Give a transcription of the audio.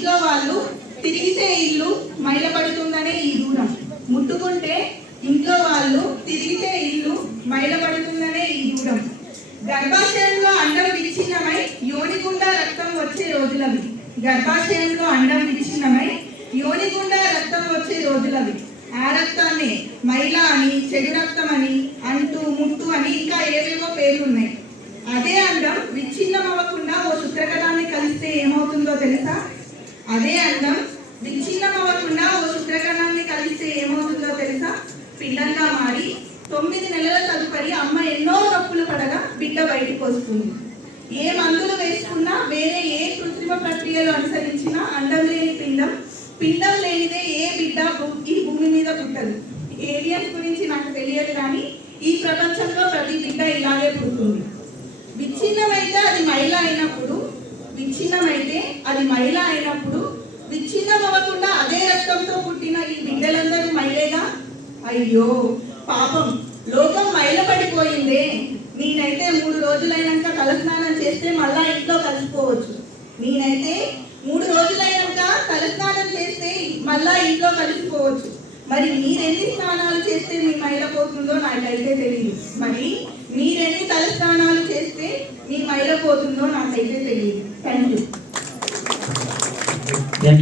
ఇంట్లో వాళ్ళు తిరిగితే ఇల్లు మైలపడుతుందనే ఈ దూరం. ముట్టుకుంటే ఇంట్లో వాళ్ళు తిరిగితే ఇల్లు మైలపడుతుందనే ఈ దూరం. గర్భాశయంలో అండం విచ్ఛిన్నమై యోనిగుండా రక్తం వచ్చే రోజులవి. గర్భాశయంలో అండం విచ్ఛిన్నమై యోనిగుండా రక్తం వచ్చే రోజులవి. ఆ రక్తాన్ని మైల అని చెడు రక్తం అని అంటూ ముట్టు అని ఇంకా ఏవేవో పేర్లు ఉన్నాయి అదే అండం విచ్ఛిన్నం అవ్వకుండా ఓ శుక్రకణాన్ని కలిస్తే ఏమవుతుందో తెలుసా అదే అర్థం. విచ్ఛిన్నం అవ్వకుండా ఓ శుక్రకణాన్ని కలిస్తే ఏమవుతుందో తెలుసా? పిండంగా మారి తొమ్మిది నెలల తదుపరి అమ్మ ఎన్నో నొప్పులు పడగా బిడ్డ బయటికి వస్తుంది. ఏ మందులు వేసుకున్నా వేరే ఏ కృత్రిమ ప్రక్రియలు అనుసరించినా అండం లేని పిండం పిండం లేనిదే ఏ బిడ్డ ఈ భూమి మీద పుట్టదు. ఏలియన్స్ గురించి నాకు తెలియదు కానీ ఈ ప్రపంచంలో ప్రతి బిడ్డ ఇలాగే పుడుతుంది. విచ్ఛిన్నమైతే అది మహిళ అయినప్పుడు విచ్ఛిన్నమైతే అది మహిళ అయినప్పుడు విచ్ఛిన్నం అవ్వకుండా అదే రక్తంతో పుట్టిన ఈ బిడ్డలందరూ మైలేగా అయ్యో పాపం. లోకం మైల పడిపోయిందే నేనైతే మూడు రోజులైనాక తలస్నానం చేస్తే మళ్ళా ఇంట్లో కలిసిపోవచ్చు. నేనైతే మూడు రోజులైనాక తలస్నానం చేస్తే మళ్ళా ఇంట్లో కలిసిపోవచ్చు. మరి మీరెన్ని స్నానాలు చేస్తే మీ మైల పోతుందో నాకైతే తెలియదు మరి మీరెన్ని తలస్నానాలు చేస్తే మీ మైల పోతుందో నాకైతే తెలియదు